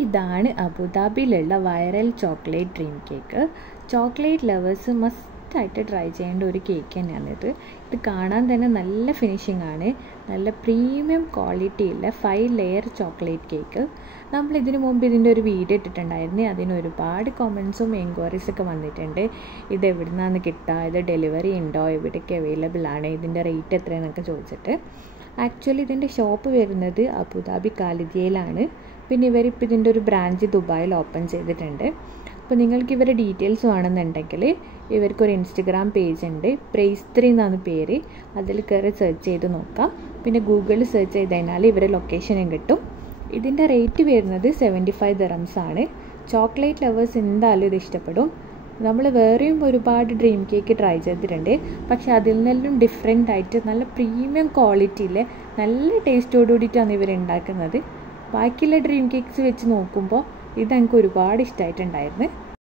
ഇതാണ് അബുദാബിയിലുള്ള viral chocolate dream cake. Chocolate lovers മസ്റ്റായിട്ട് ട്രൈ ചെയ്യേണ്ട ഒരു കേക്ക് തന്നെയാണിത്. ഇത് കാണാൻ തന്നെ നല്ല ഫിനിഷിംഗ് ആണ്. നല്ല പ്രീമിയം ക്വാളിറ്റിയുള്ള 5 ലെയർ ചോക്ലേറ്റ് കേക്ക്. നമ്മൾ ഇതിനു മുമ്പ് ഇതിൻ്റെ ഒരു വീഡിയോ ഇട്ടിട്ടുണ്ടായിരുന്നു. അതിന് ഒരുപാട് കമൻസും എൻക്വയറീസൊക്കെ വന്നിട്ടുണ്ട്. ഇത് എവിടെ നിന്നാണ് കിട്ടുക, ഇത് ഡെലിവറി ഉണ്ടോ, എവിടെയൊക്കെ അവൈലബിൾ ആണ്, ഇതിൻ്റെ റേറ്റ് എത്രയെന്നൊക്കെ ചോദിച്ചിട്ട്. ആക്ച്വലി ഇതിൻ്റെ ഷോപ്പ് വരുന്നത് അബുദാബി ഖാലിദിയയിലാണ്. പിന്നെ ഇവരിപ്പോൾ ഇതിൻ്റെ ഒരു ബ്രാഞ്ച് ദുബായിൽ ഓപ്പൺ ചെയ്തിട്ടുണ്ട്. അപ്പോൾ നിങ്ങൾക്ക് ഇവരുടെ ഡീറ്റെയിൽസ് വേണമെന്നുണ്ടെങ്കിൽ ഇവർക്കൊരു ഇൻസ്റ്റഗ്രാം പേജ് ഉണ്ട്, പ്രൈസ്3 എന്നാണ് പേര്. അതിൽ കയറി സെർച്ച് ചെയ്ത് നോക്കാം. പിന്നെ ഗൂഗിളിൽ സെർച്ച് ചെയ്ത് കഴിഞ്ഞാൽ ഇവരുടെ ലൊക്കേഷനും കിട്ടും. ഇതിൻ്റെ റേറ്റ് വരുന്നത് 75 ദിറംസ് ആണ്. ചോക്ലേറ്റ് ലവേഴ്സ് എന്തായാലും ഇത് ഇഷ്ടപ്പെടും. നമ്മൾ വേറെയും ഒരുപാട് ഡ്രീം കേക്ക് ട്രൈ ചെയ്തിട്ടുണ്ട്. പക്ഷെ അതിൽ നിന്നും ഡിഫറെൻ്റ് ആയിട്ട് നല്ല പ്രീമിയം ക്വാളിറ്റിയിൽ നല്ല ടേസ്റ്റോട് കൂടിയിട്ടാണ് ഇവർ ഉണ്ടാക്കുന്നത്. ബാക്കിയുള്ള ഡ്രീം കേക്ക്സ് വെച്ച് നോക്കുമ്പോൾ ഇത് എനിക്ക് ഒരുപാട് ഇഷ്ടമായിട്ടുണ്ടായിരുന്നു.